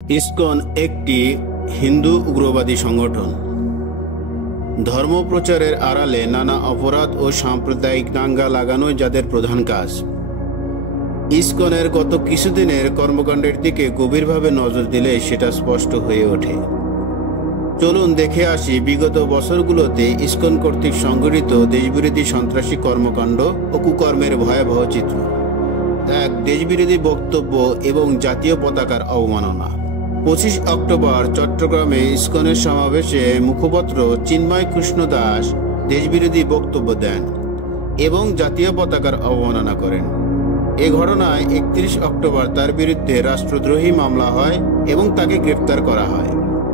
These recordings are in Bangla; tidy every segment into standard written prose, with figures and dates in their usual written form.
ইসকন একটি হিন্দু উগ্রবাদী সংগঠন। ধর্ম প্রচারের আড়ালে নানা অপরাধ ও সাম্প্রদায়িক দাঙ্গা লাগানোই যাদের প্রধান কাজ। ইসকনের গত কিছুদিনের কর্মকাণ্ডের দিকে গভীরভাবে নজর দিলে সেটা স্পষ্ট হয়ে ওঠে। চলুন দেখে আসি বিগত বছরগুলোতে ইসকন কর্তৃক সংগঠিত দেশবিরোধী সন্ত্রাসী কর্মকাণ্ড ও কুকর্মের ভয়াবহ চিত্র। এক, দেশবিরোধী বক্তব্য এবং জাতীয় পতাকার অবমাননা। 25 অক্টোবর চট্টগ্রামে ইসকনের সমাবেশে মুখপাত্র চিন্ময় কৃষ্ণ দাস দেশবিরোধী বক্তব্য দেন এবং জাতীয় পতাকার অবমাননা করেন। এ ঘটনায় 31 অক্টোবর তার বিরুদ্ধে রাষ্ট্রদ্রোহী মামলা হয় এবং তাকে গ্রেফতার করা হয়।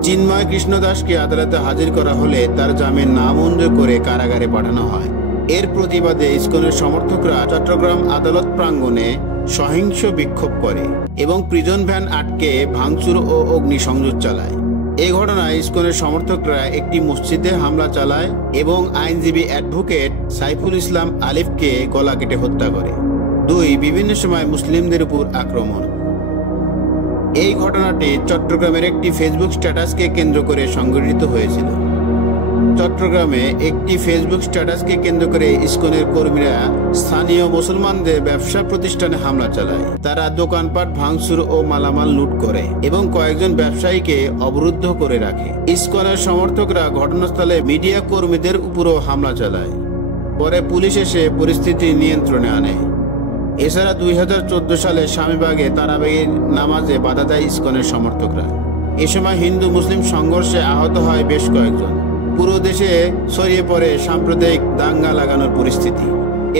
চিন্ময় কৃষ্ণ দাসকে আদালতে হাজির করা হলে তার জামিন নামঞ্জুর করে কারাগারে পাঠানো হয়। এর প্রতিবাদে ইসকনের সমর্থকরা চট্টগ্রাম আদালত প্রাঙ্গণে সহিংস বিক্ষোভ করে এবং প্রিজন ভ্যান আটকে ভাঙচুর ও অগ্নিসংযোগ চালায়। এই ঘটনায় ইসকনের সমর্থকরা একটি মসজিদে হামলা চালায় এবং আইনজীবী অ্যাডভোকেট সাইফুল ইসলাম আলিফকে গলা কেটে হত্যা করে। 2, বিভিন্ন সময় মুসলিমদের উপর আক্রমণ। এই ঘটনাটি চট্টগ্রামের একটি ফেসবুক স্ট্যাটাসকে কেন্দ্র করে সংঘটিত হয়েছিল। চট্টগ্রামে একটি ফেসবুক স্ট্যাটাসকে কেন্দ্র করে ইসকনের কর্মীরা স্থানীয় মুসলমানদের ব্যবসা প্রতিষ্ঠানে হামলা চালায়। তারা দোকানপাট ভাঙচুর ও মালামাল লুট করে এবং কয়েকজন ব্যবসায়ীকে অবরুদ্ধ করে রাখে। ইসকনের সমর্থকরা ঘটনাস্থলে মিডিয়া কর্মীদের উপরও হামলা চালায়। পরে পুলিশ এসে পরিস্থিতি নিয়ন্ত্রণে আনে। এছাড়া 2014 সালে স্বামীবাগে তারাবির নামাজে বাধা দেয় ইসকনের সমর্থকরা। এ সময় হিন্দু মুসলিম সংঘর্ষে আহত হয় বেশ কয়েকজন। পুরো দেশে ছড়িয়ে পড়ে সাম্প্রদায়িক দাঙ্গা লাগানোর পরিস্থিতি।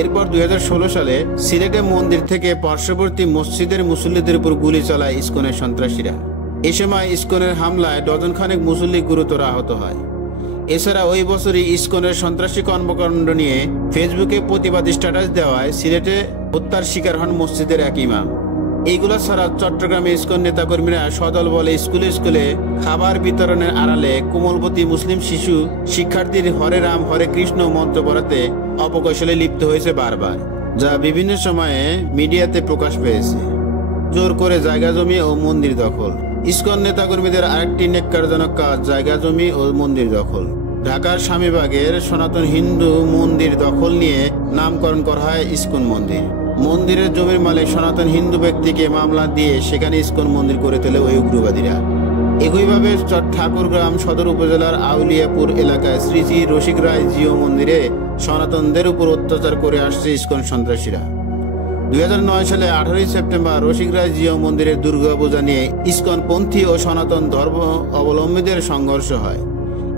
এরপর 2016 সালে সিলেটে মন্দির থেকে পার্শ্ববর্তী মসজিদের মুসল্লিদের উপর গুলি চালায় ইসকনের সন্ত্রাসীরা। এ সময় ইসকনের হামলায় ডজন খানেক মুসল্লি গুরুতর আহত হয়। এছাড়া ওই বছরই ইসকনের সন্ত্রাসী কর্মকাণ্ড নিয়ে ফেসবুকে প্রতিবাদী স্ট্যাটাস দেওয়ায় সিলেটে হত্যার শিকার হন মসজিদের এক ইমাম। এইগুলো ছাড়া চট্টগ্রামে ইসকন নেতাকর্মীরা সদল বলে স্কুলে স্কুলে খাবার বিতরণের আড়ালে কোমলবতী মুসলিম শিশু শিক্ষার্থীর হরে রাম হরে কৃষ্ণ মন্ত্র পড়াতে অপকৌশলে লিপ্ত হয়েছে বারবার, যা বিভিন্ন সময়ে মিডিয়াতে প্রকাশ পেয়েছে। জোর করে জায়গা জমি ও মন্দির দখল। ইসকন নেতাকর্মীদের আরেকটি নেক্কারজনক কাজ জায়গা জমি ও মন্দির দখল। ঢাকার স্বামীবাগের সনাতন হিন্দু মন্দির দখল নিয়ে নামকরণ করা হয় ইসকন মন্দির। মন্দিরের জমির মালিক সনাতন হিন্দু ব্যক্তিকে মামলা দিয়ে সেখানে ইসকন মন্দির করে তোলে ওই উগ্রবাদীরা। একইভাবে ঠাকুরগ্রাম সদর উপজেলার আউলিয়াপুর এলাকায় শ্রী শ্রী রসিক রায় জিও মন্দিরে সনাতনদের উপর অত্যাচার করে আসছে ইসকন সন্ত্রাসীরা। 2009 সালে 18 সেপ্টেম্বর রসিক রায় জিও মন্দিরের দুর্গাপূজা নিয়ে ইসকনপন্থী ও সনাতন ধর্ম অবলম্বীদের সংঘর্ষ হয়।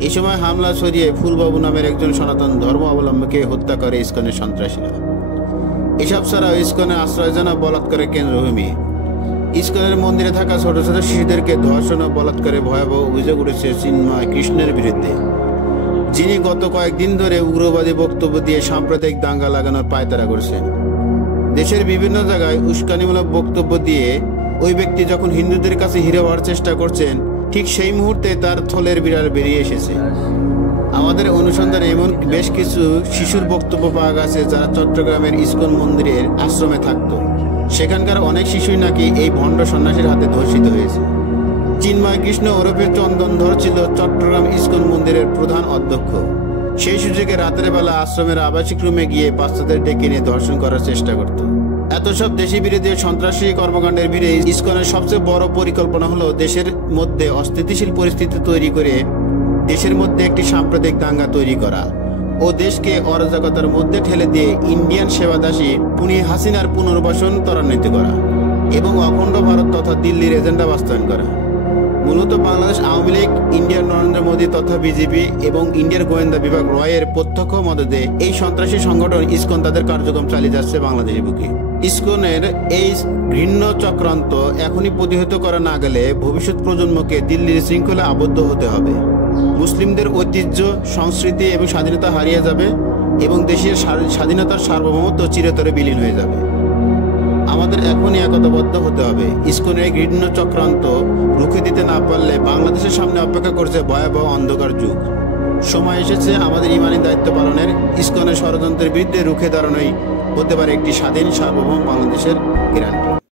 এই সময় হামলা ছড়িয়ে ফুলবাবু নামের একজন সনাতন ধর্ম অবলম্বীকে হত্যা করে ইসকনের সন্ত্রাসীরা। এসব ছাড়াও ইসকনের আশ্রয়জানা বলাৎকারের কেন্দ্রভূমি। ইসকনের মন্দিরে থাকা ছোট ছোট শিশুদেরকে ধর্ষণ ও বলাৎকারে ভয়াবহ অভিযোগ উঠেছে চিন্ময় কৃষ্ণের বিরুদ্ধে, যিনি গত কয়েকদিন ধরে উগ্রবাদী বক্তব্য দিয়ে সাম্প্রদায়িক দাঙ্গা লাগানোর পায়তারা করছেন। দেশের বিভিন্ন জায়গায় উস্কানিমূলক বক্তব্য দিয়ে ওই ব্যক্তি যখন হিন্দুদের কাছে হিরো হওয়ার চেষ্টা করছেন, ঠিক সেই মুহূর্তে তার থলের বিড়াল বেরিয়ে এসেছে। আমাদের অনুসন্ধানে এমন বেশ কিছু শিশুর বক্তব্য পাওয়া গেছে যারা চট্টগ্রামের ইসকন মন্দিরের আশ্রমে থাকত। সেখানকার অনেক শিশুই নাকি এই ভণ্ড সন্ন্যাসীর হাতে ধর্ষিত হয়েছে। চিন্ময় কৃষ্ণ ওরফে চন্দনধর ছিল চট্টগ্রাম ইসকন মন্দিরের প্রধান অধ্যক্ষ। সেই সুযোগে রাতের বেলা আশ্রমের আবাসিক রুমে গিয়ে বাচ্চাদের ডেকে নিয়ে ধর্ষণ করার চেষ্টা করত। এত সব দেশি বিরোধী সন্ত্রাসী কর্মকাণ্ডের ভিড়ে ইসকনের সবচেয়ে বড় পরিকল্পনা হলো দেশের মধ্যে অস্থিতিশীল পরিস্থিতি তৈরি করে দেশের মধ্যে একটি সাম্প্রদায়িক দাঙ্গা তৈরি করা ও দেশকে অরাজকতার মধ্যে ঠেলে দিয়ে ইন্ডিয়ান সেবাদাসী খুনি হাসিনার পুনর্বাসন ত্বরান্বিত করা এবং অখণ্ড ভারত তথা দিল্লির এজেন্ডা বাস্তবায়ন করা। মূলত বাংলাদেশ আওয়ামী লীগ, ইন্ডিয়ার নরেন্দ্র মোদী তথা বিজেপি এবং ইন্ডিয়ার গোয়েন্দা বিভাগ রয়ের প্রত্যক্ষ মদদে এই সন্ত্রাসী সংগঠন ইসকন তাদের কার্যক্রম চালিয়ে যাচ্ছে বাংলাদেশের বুকে। ইসকনের এই ঘৃণ্য চক্রান্ত এখনই প্রতিহত করা না গেলে ভবিষ্যৎ প্রজন্মকে দিল্লির শৃঙ্খলা আবদ্ধ হতে হবে। মুসলিমদের ঐতিহ্য, সংস্কৃতি এবং স্বাধীনতা হারিয়ে যাবে এবং দেশের স্বাধীনতার সার্বভৌমত্ব চিরতরে বিলীন হয়ে যাবে। আমাদের এখনই একতাবদ্ধ হতে হবে। ইসকনের ঘৃণ্য চক্রান্ত রুখে দিতে না পারলে বাংলাদেশের সামনে অপেক্ষা করছে ভয়াবহ অন্ধকার যুগ। সময় এসেছে আমাদের ইমানি দায়িত্ব পালনের। ইসকনের ষড়যন্ত্রের বিরুদ্ধে রুখে দাঁড়ানোই হতে পারে একটি স্বাধীন সার্বভৌম বাংলাদেশের গ্যারান্টি।